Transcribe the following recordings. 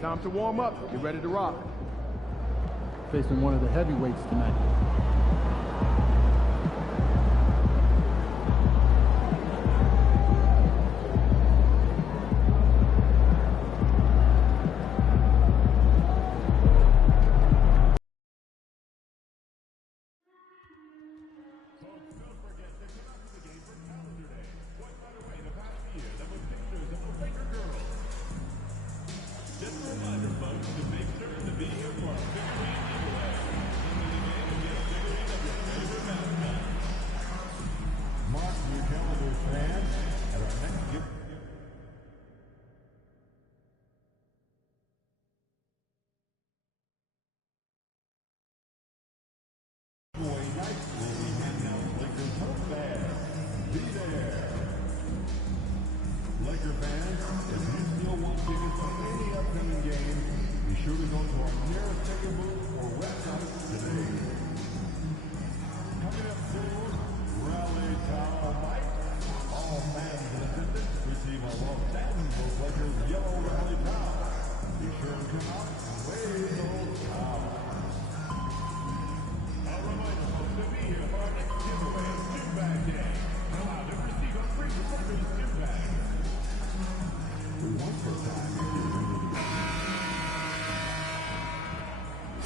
Time to warm up. Get ready to rock. Facing one of the heavyweights tonight.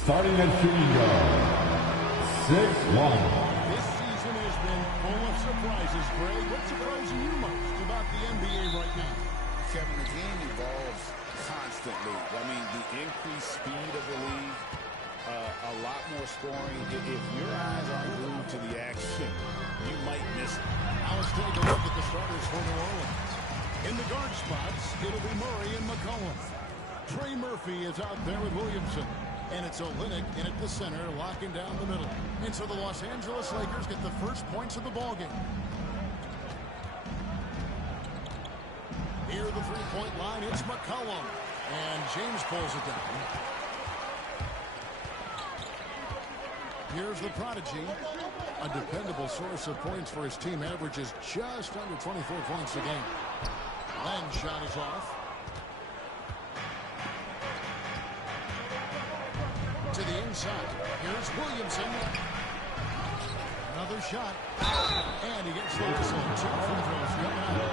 Starting at shooting guard, 6'1". This season has been full of surprises, Greg. What's surprising you most about the NBA right now? Kevin, the game evolves constantly. I mean, the increased speed of the league, a lot more scoring. If your eyes aren't glued to the action, you might miss it. Now let's take a look at the starters for New Orleans. In the guard spots, it'll be Murray and McCollum. Trey Murphy is out there with Williamson. And it's Olynyk in at the center, locking down the middle. And so the Los Angeles Lakers get the first points of the ballgame. Near the three-point line, it's McCollum. And James pulls it down. Here's the prodigy. A dependable source of points for his team, averages just under 24 points a game. Len's shot is off. To the inside. Here's Williamson. Another shot. And he gets the whistle. 2 free throws coming out.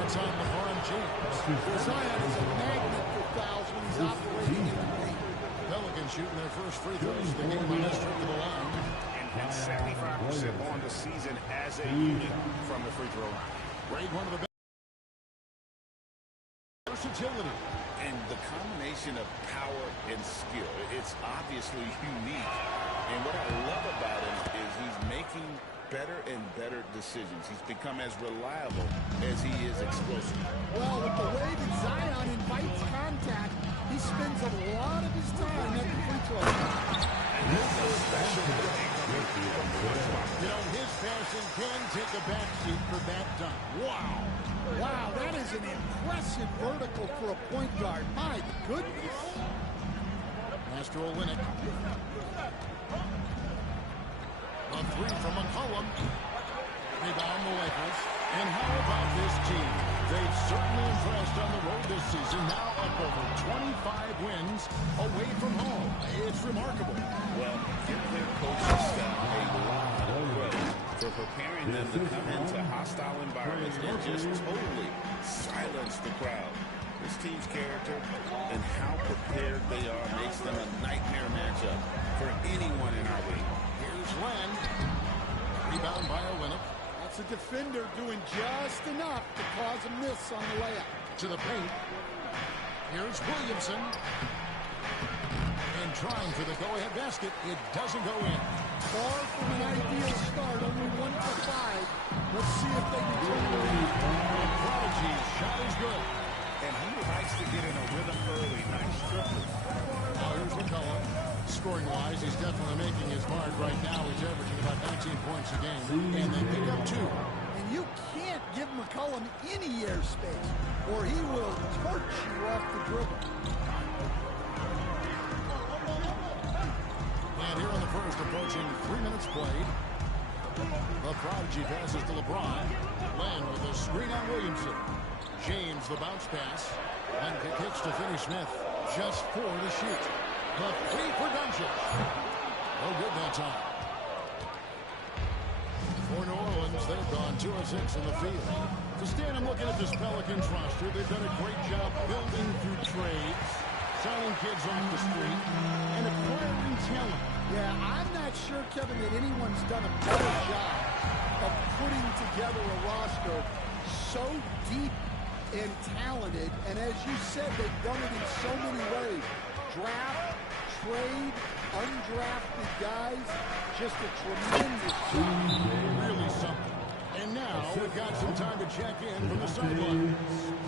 That's on LeBron James. Zion is a magnet for thousands operating in the paint. Pelicans shooting their first free throws. The game on this trip to the line. And 75% on the season as a unit from the free throw line. Grade one of the best. Versatility. And the combination of power and skill, it's obviously unique. And what I love about him is he's making better and better decisions. He's become as reliable as he is explosive. Well, with the way that Zion invites contact, he spends a lot of his time at the free throw line. You know, his passing can take a backseat for that dunk. Wow. Wow, that is an impressive vertical for a point guard. My goodness. Master Olynyk. A three from McCollum. Rebound the Lakers. And how about this team? They've certainly impressed on the road this season. Now up over 25 wins away from home. It's remarkable. Well, give their coaching staff a lot of credit for preparing them to come into hostile environments and just totally silence the crowd. This team's character and how prepared they are makes them a nightmare matchup for anyone in our league. Here's Len. Rebound by Olynyk. That's a defender doing just enough to cause a miss on the layup. To the paint. Here's Williamson. And trying for the go-ahead basket. It doesn't go in. Far from an ideal start, only 1 for 5. Let's see if they can turn it around. The prodigy's shot is good. And he likes to get in a rhythm early. Nice triplet. Now here's McCollum. Scoring-wise, he's definitely making his mark right now. He's averaging about 19 points a game. And they pick up 2. And you can't give McCollum any airspace, or he will torch you off the dribble. And here in the first, approaching 3 minutes played. The prodigy passes to LeBron. Len with a screen on Williamson. James, the bounce pass. One kick hits to Finney Smith. Just 4 to shoot. The 3 for Doncic. No good that time. For New Orleans, they've gone 2 of 6 in the field. To stand and looking at this Pelicans roster, they've done a great job building through trades, selling kids off the street, and acquiring talent. Yeah, I'm not sure, Kevin, that anyone's done a better job of putting together a roster so deep and talented. And as you said, they've done it in so many ways. Draft, trade, undrafted guys. Just a tremendous job. Really something. And now we've got some time to check in from the sidelines.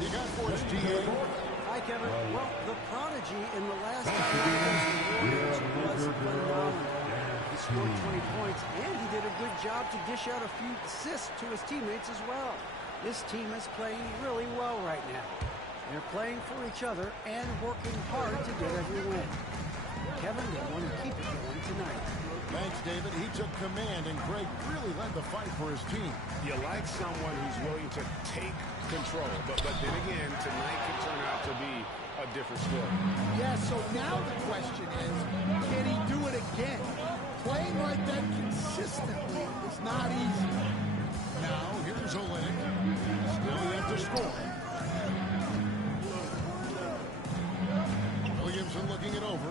You got for us, T.A. Hi, Kevin. Well, the prodigy in the last time against the Warriors was phenomenal. He scored 20 points, and he did a good job to dish out a few assists to his teammates as well. This team is playing really well right now. They're playing for each other and working hard to get every win. Kevin, they want to keep it going tonight. Thanks, David. He took command, and Greg really led the fight for his team. You like someone who's willing to take control, but then again, tonight could turn out to be a different story. Yeah, so now the question is, can he do it again? Playing like that consistently is not easy. Now, here's Olynyk. Still yet to score. Williamson looking it over.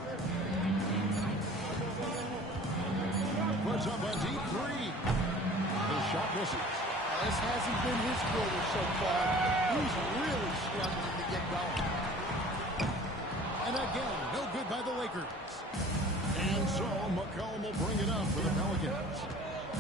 Puts up a deep 3. The shot misses. This hasn't been his quarter so far. He's really struggling to get going. And again, no good by the Lakers. And so McCollum will bring it up for the Pelicans.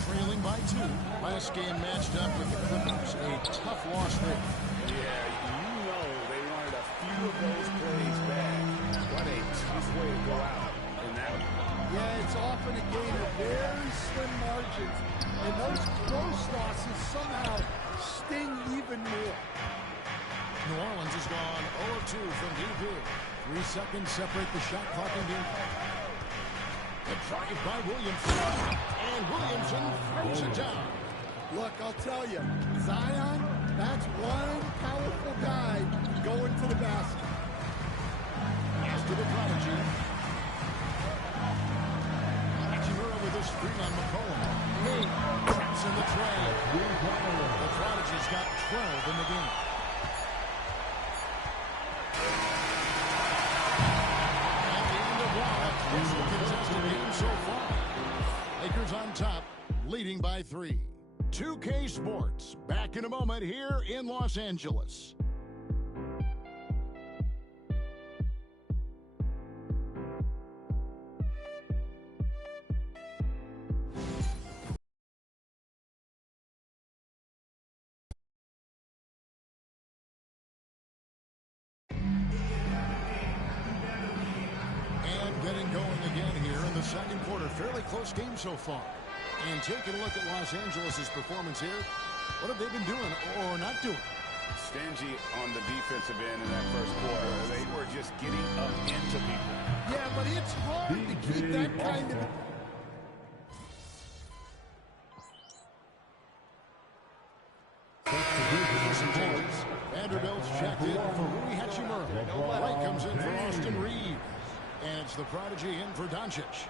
Trailing by 2. Last game matched up with the Clippers. A tough loss there. Yeah, you know they wanted a few of those plays back. What a tough way to go out in that one. Yeah, it's often a game of very slim margins, and those close losses somehow sting even more. New Orleans has gone 0 of 2 from deep here. 3 seconds separate the shot clock and game. The drive by Williamson, and Williamson throws it down. Look, I'll tell you, Zion, that's one powerful guy going to the basket. Pass to the prodigy. With his screen on McCollum. Traps in the tray. The Prodigy's got 12 in the game. At the end of one, it's a contested game so far. Lakers on top, leading by 3. 2K Sports, back in a moment here in Los Angeles. Getting going again here in the second quarter. Fairly close game so far. And taking a look at Los Angeles' performance here, what have they been doing or not doing? Stingy on the defensive end in that first quarter. They were just getting up into people. Yeah, but it's hard to keep that kind of... Vanderbilt's checked in for Rui Hachimura. White comes in for Austin Reeves. And it's the Prodigy in for Doncic.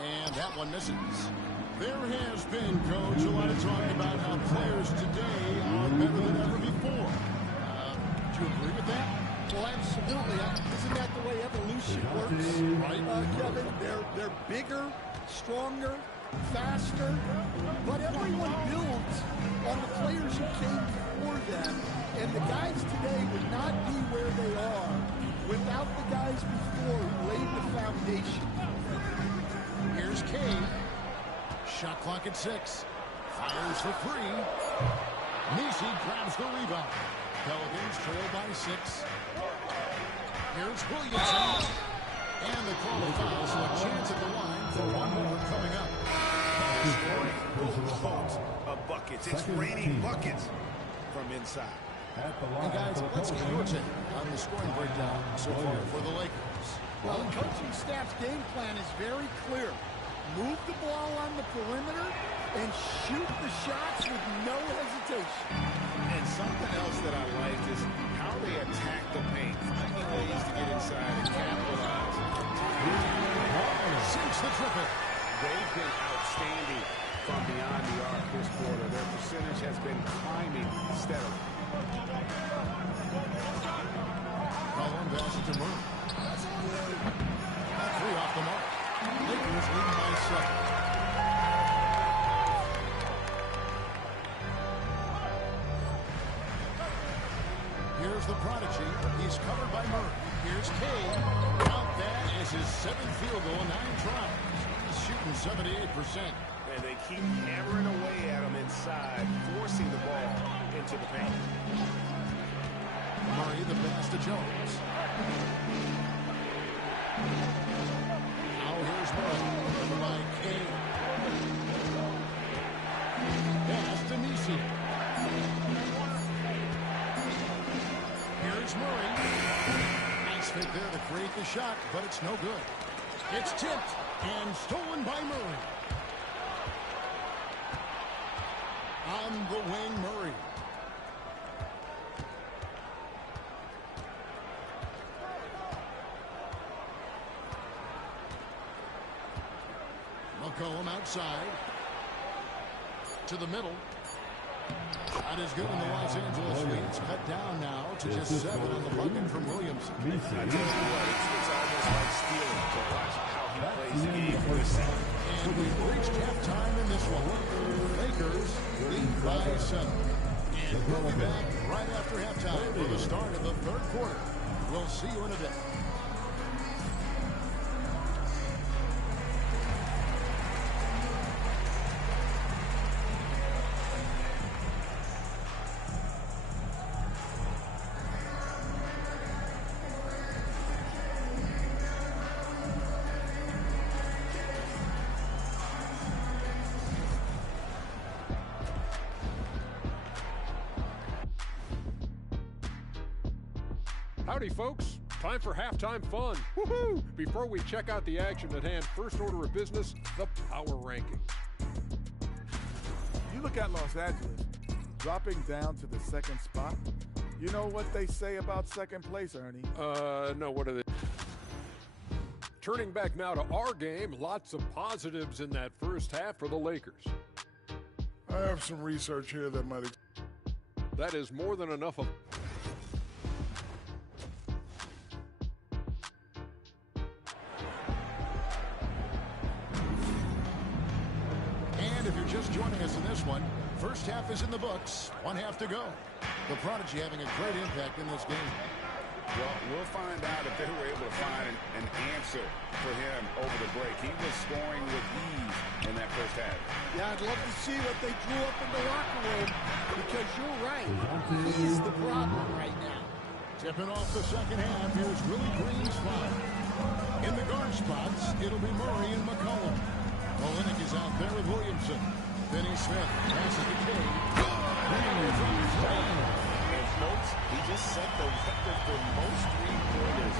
And that one misses. There has been, Coach, a lot of talk about how players today are better than ever before. Do you agree with that? Well, absolutely. Isn't that the way evolution works? Right, Kevin? They're bigger, stronger, faster, but everyone builds on the players who came before them. And the guys today would not be where they are without the guys before who laid the foundation. Here's Kane. Shot clock at 6. Fires for 3. Nisi grabs the rebound. Pelicans trail by 6. Here's Williamson. And the call of foul, so a chance at the line for one more coming up. Scoring boat of buckets. It's raining buckets from inside. And guys, let's get your take on the scoring breakdown so far for the Lakers. Well, the coaching staff's game plan is very clear. Move the ball on the perimeter and shoot the shots with no hesitation. And something else that I like is how they attack the paint, finding ways to get inside and capitalize. Sinks the triple. They've been outstanding from beyond the arc this quarter. Their percentage has been climbing steadily. Collin passes to Murray. Three off the mark. Lakers leading by 7. Here's the prodigy. He's covered by Murray. Here's Cade. Count that is his 7th field goal in 9 tries. He's shooting 78%. And they keep hammering away at him inside, forcing the ball into the paint. Murray, the pass to Jones. Now here's Murray. Covered by Cade. Pass to Nisi. Here's Murray. Nice fit there to create the shot, but it's no good. It's tipped and stolen by Murray. On the wing, Murray. McCollum outside. To the middle. Shot is good in the Los Angeles leads. Cut down now to just 7 on the bucket from Williamson. I tell you what, it's almost like stealing to watch how he plays the game for this season. And we've reached halftime in this one. Lakers lead by 7. And we'll be back right after halftime for the start of the 3rd quarter. We'll see you in a bit. Howdy, folks. Time for halftime fun. Woohoo! Before we check out the action at hand, first order of business, the power rankings. You look at Los Angeles, dropping down to the 2nd spot. You know what they say about 2nd place, Ernie? No, what are they? Turning back now to our game, lots of positives in that first half for the Lakers. I have some research here that might... That is more than enough of... And if you're just joining us in this one, first half is in the books. 1 half to go. The prodigy having a great impact in this game. Well, we'll find out if they were able to find an answer for him over the break. He was scoring with ease in that first half. Yeah, I'd love to see what they drew up in the locker room, because you're right. He is the problem right now. Tipping off the second half, here's Willie Green's foul. In the guard spots, it'll be Murray and McCollum. Olynyk is out there with Williamson. Finney Smith passes to Cade. And folks, he just set the record for most three-pointers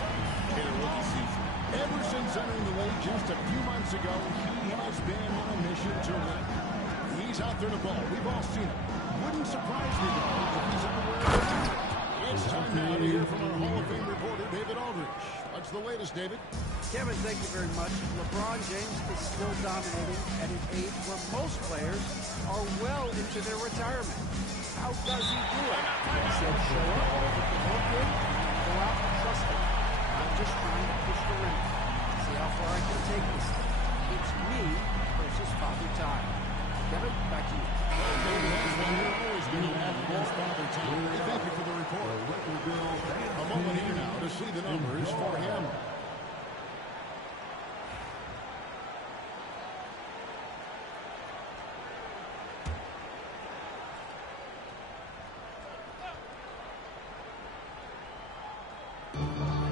in a rookie season. Ever since entering the league just a few months ago, he has been on a mission to win. He's out there to ball. We've all seen it. Wouldn't surprise me, though, if he's unaware of it. It's time now to hear from our Hall of Fame reporter, David Aldridge. What's the latest, David? Kevin, thank you very much. LeBron James is still dominating at an age where most players are well into their retirement. How does he do it? He said, show up, put the work in, go out and trust it. I'm just trying to push the limit. See how far I can take this thing. It's me versus Father Time. Kevin, back to you. David has one here always been an against Father Time. Thank you for the report. A moment here now to see the numbers for him.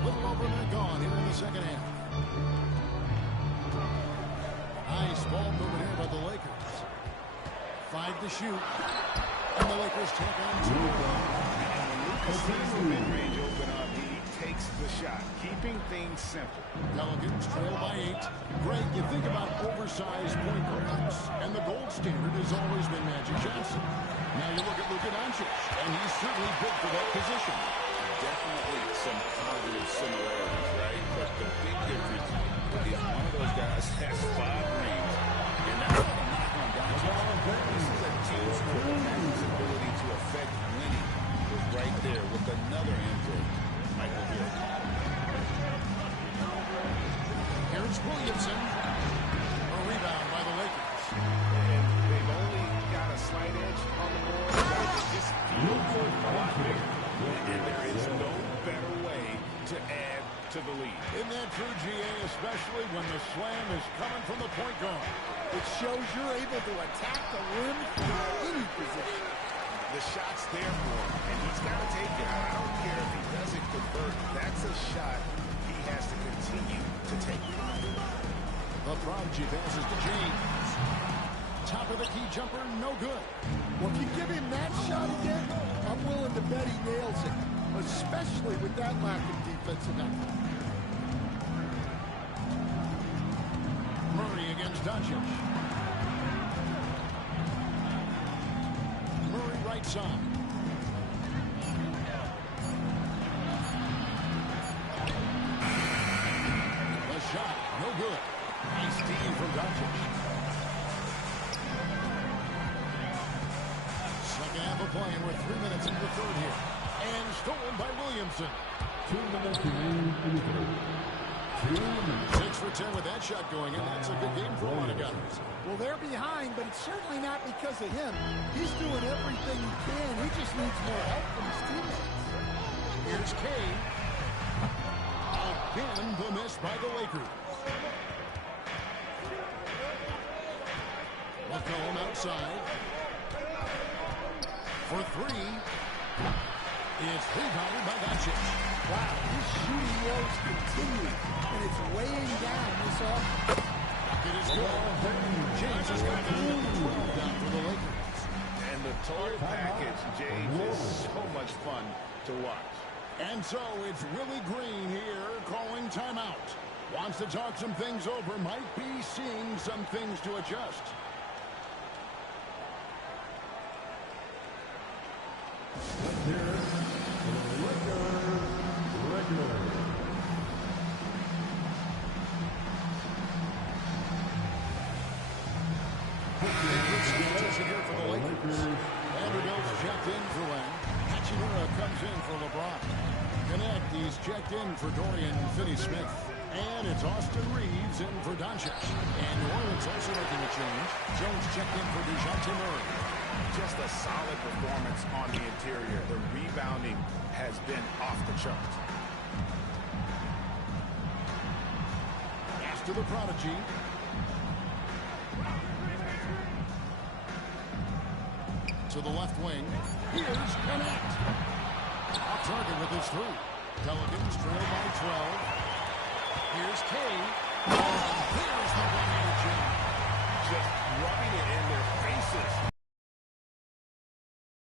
Little over a minute gone here in the second half. Nice ball movement here by the Lakers. 5 to shoot. And the Lakers take on 2. As soon as the mid-range open up, he takes the shot, keeping things simple. Pelicans trail by 8. Greg, you think about oversized point guards, and the gold standard has always been Magic Johnson. Now you look at Luka Doncic, and he's certainly built for that position. Definitely some positive similarities, right? But the big difference is one of those guys has 5 rings, and that's not a knock on Doncic. This is a team sport, and his ability to affect winning was right there with another input, Michael Jordan. Here's Williamson. A rebound by the Lakers. And they've only got a slight edge on the board, but it just feels a lot bigger. And there is no better way to add to the lead. In that true GA, especially when the slam is coming from the point guard. It shows you're able to attack the rim from any position. The shot's there for him, and he's got to take it. I don't care if he doesn't convert. That's a shot he has to continue to take. The Prodigy passes to James. Top of the key jumper, no good. Well, if you give him that shot again, I'm willing to bet he nails it, especially with that lack of defensive effort. Murray against Doncic. Murray right side. The shot, no good. Nice D from Doncic. Second half of playing with 3 minutes in the third here. And stolen by Williamson. 2 minutes remaining in the third. 6 for 10 with that shot going in. That's a good game for a lot of guys. Well, they're behind, but it's certainly not because of him. He's doing everything he can. He just needs more help from his teammates. Here's Kane. Again, the miss by the Lakers. McCollum outside. For 3. It's rebounded by Doncic. Wow, his shooting woes continue, and it's weighing down this offense. It is good. James has got the 12 down for the Lakers. And the total package, James, is so much fun to watch. And so it's Willie Green here calling timeout. Wants to talk some things over, might be seeing some things to adjust. Here for the Lakers. Vanderbilt's checked in for Len. Hachimura comes in for LeBron. Connect, he's checked in for Dorian Finney-Smith. And it's Austin Reeves in for Doncic. And New Orleans also making a change. Jones checked in for DeJounte Murray. Just a solid performance on the interior. The rebounding has been off the charts. Pass to the Prodigy. To the left wing. Here's Connect. Off target with his 3. Pelicans trail by 12. Here's Kane. Here's the one-handed jam. Just rubbing it in their faces.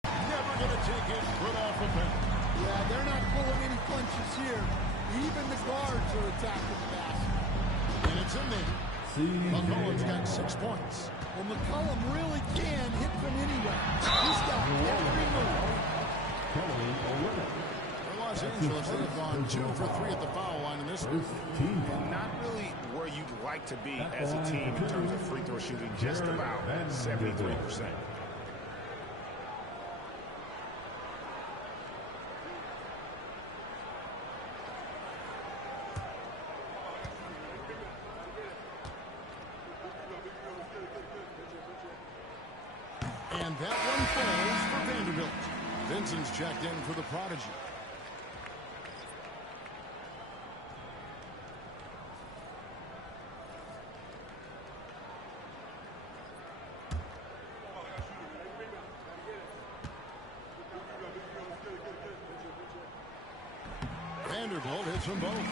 Never going to take his foot off the pen. Yeah, they're not pulling any punches here. Even the guards are attacking the basket. And it's in there. McCollum's got 6 points. Well, McCollum really can hit from anywhere. He's got every move. For Los Angeles, they've gone 2 for 3 at the foul line in this one. Not really where you'd like to be as a team in terms of free throw shooting, just about 73%. And that one falls for Vanderbilt. Vincent's checked in for the Prodigy. Vanderbilt hits them both.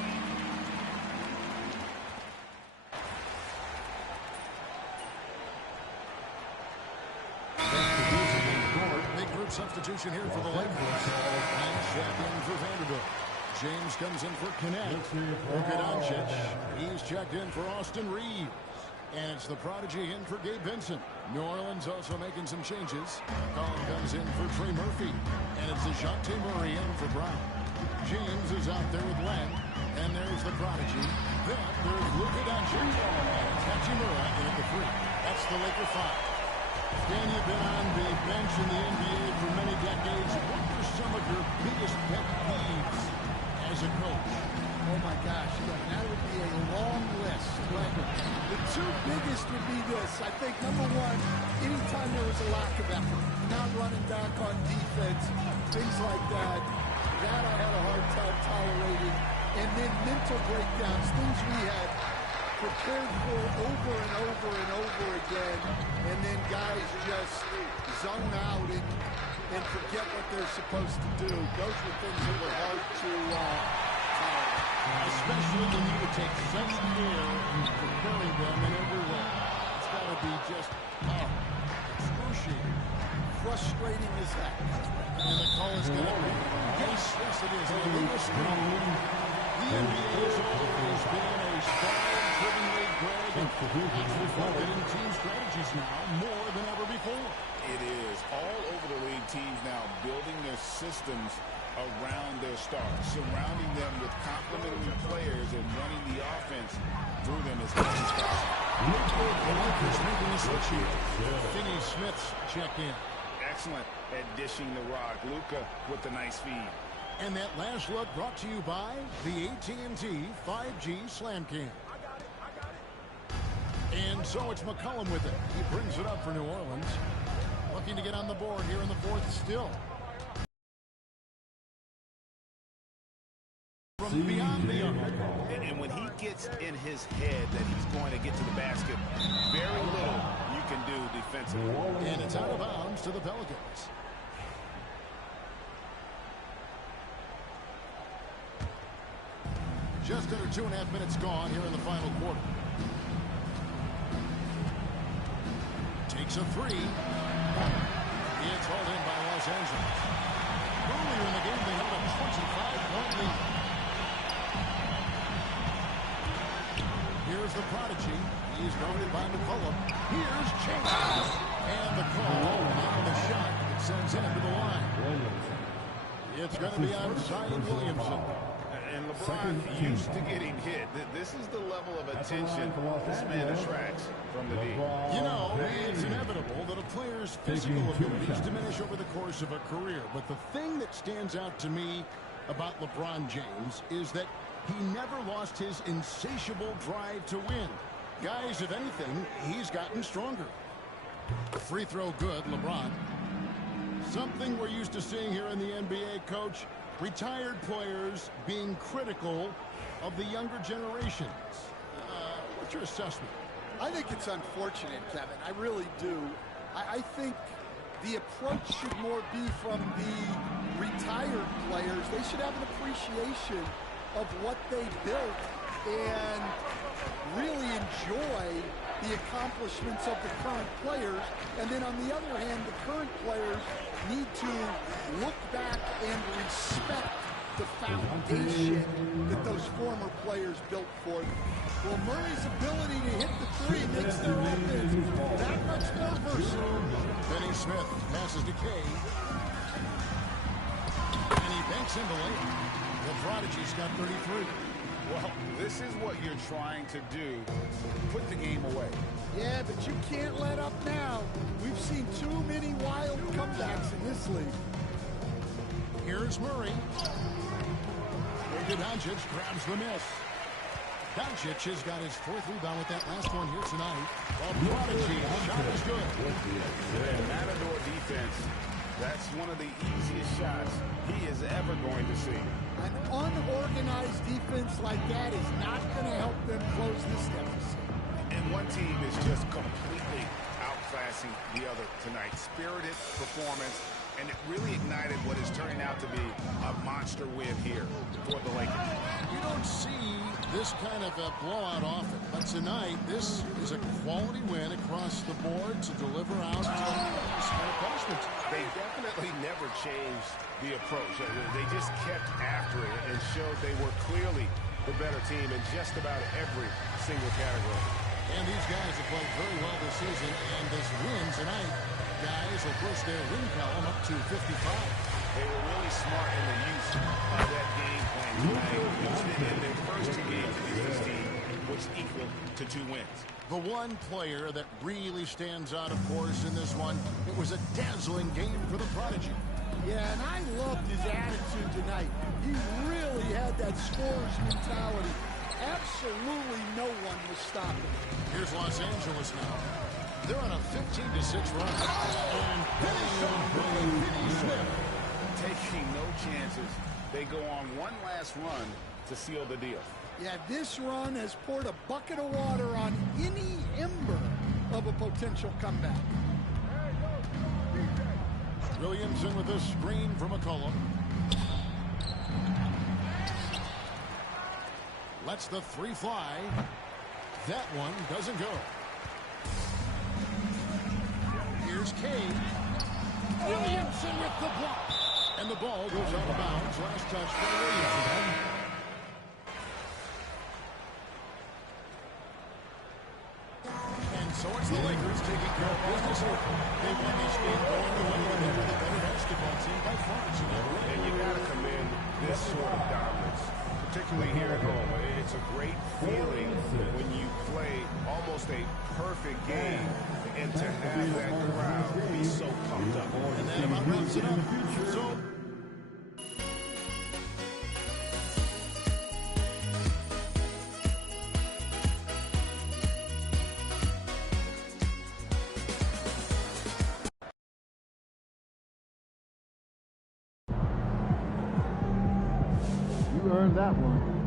substitution here for the Lakers. And check in for Vanderbilt. James comes in for Connect. Luka Doncic. He's checked in for Austin Reeves. And it's the prodigy in for Gabe Vincent. New Orleans also making some changes. Collin comes in for Trey Murphy. And it's DeJounte Murray in for Brown. James is out there with Len. And there's the prodigy. Then there's Luka Doncic. And it's Hachimura in at the 3. That's the Laker 5. Dan, you've been on the bench in the NBA for many decades. What are some of your biggest pet peeves as a coach? Oh my gosh, that would be a long list. But the two biggest would be this. I think number one, anytime there was a lack of effort, not running back on defense, things like that, that I had a hard time tolerating. And then mental breakdowns, things we had prepared for over and over and over again, and then guys just zone out and forget what they're supposed to do. Those were things that were hard to tolerate. Especially when you would take such care in preparing them in every way. It's got to be just excruciating. Frustrating as heck. And the call is going to be, yes, it is. The NBA has always been a style-driven league, Greg, and it's reflected in team strategies now more than ever before. It is. All over the league, teams now building their systems around their stars, surrounding them with complementary players and running the offense through them as much as possible. The Lakers making the switch here. Finney Smith's check in. Excellent at dishing the rock. Luka with the nice feed. And that last look brought to you by the AT&T 5G Slam Cam. And so it's McCollum with it. He brings it up for New Orleans. Looking to get on the board here in the fourth still. From beyond the arc. And when he gets in his head that he's going to get to the basket, very little you can do defensively. And it's out of bounds to the Pelicans. Just under 2.5 minutes gone here in the final quarter. Takes a 3. It's hauled in by Los Angeles. Earlier in the game, they held a 25-point lead. Here's the prodigy. He's guarded by McCollum. Here's Chambers. And the call and the shot that sends him to the line. It's going to be on Zion Williamson. And LeBron used to getting hit. This is the level of attention this man attracts from the D. You know, it's inevitable that a player's physical abilities diminish over the course of a career. But the thing that stands out to me about LeBron James is that he never lost his insatiable drive to win. Guys, if anything, he's gotten stronger. Free throw good, LeBron. Something we're used to seeing here in the NBA, Coach. Retired players being critical of the younger generations. What's your assessment? I think it's unfortunate, Kevin. I really do. I think the approach should more be from the retired players. They should have an appreciation of what they built and really enjoy the accomplishments of the current players. And then on the other hand, the current players need to look back and respect the foundation that those former players built for them. Well, Murray's ability to hit the 3 makes their offense that much more versatile. Finney Smith passes to Kay. And he banks in the lane. The prodigy's got 33. Well, this is what you're trying to do. Put the game away. Yeah, but you can't let up now. We've seen too many wild comebacks in this league. Here's Murray. Luka Doncic grabs the miss. Doncic has got his 4th rebound with that last one here tonight. Well, prodigy, shot is good. And Matador defense, that's one of the easiest shots he is ever going to see. An unorganized defense like that is not going to help them close this deficit. And one team is just completely outclassing the other tonight. Spirited performance and it really ignited what is turning out to be a monster win here for the Lakers. You don't see this kind of a blowout often, but tonight this is a quality win across the board to deliver out punishment. They definitely never changed the approach. They just kept after it and showed they were clearly the better team in just about every single category. And these guys have played very well this season, and this win tonight, guys, will push their win column up to 55. They were really smart in the use of that game plan tonight. Used it in their first 2 games against this team, which equal to 2 wins. The one player that really stands out, of course, in this one, it was a dazzling game for the Prodigy. Yeah, and I loved his attitude tonight. He really had that scorer's mentality. Absolutely no one was stopping him. Here's Los Angeles now. They're on a 15-6 run. And finish off by Finney Smith. Taking no chances. They go on one last run to seal the deal. Yeah, this run has poured a bucket of water on any ember of a potential comeback. Williamson with a screen from McCollum. Lets the 3 fly. That one doesn't go. Here's Kane. Williamson with the block. And the ball goes out of bounds. Last touch by Williamson. And so it's the Lakers taking care of business here. They've won this game going the way of the better basketball team by far. And you got to commend this sort of dominance, particularly here at home. It's a great feeling when you play almost a perfect game and to have that crowd be so pumped up. And that about wraps it up. So You earned that one.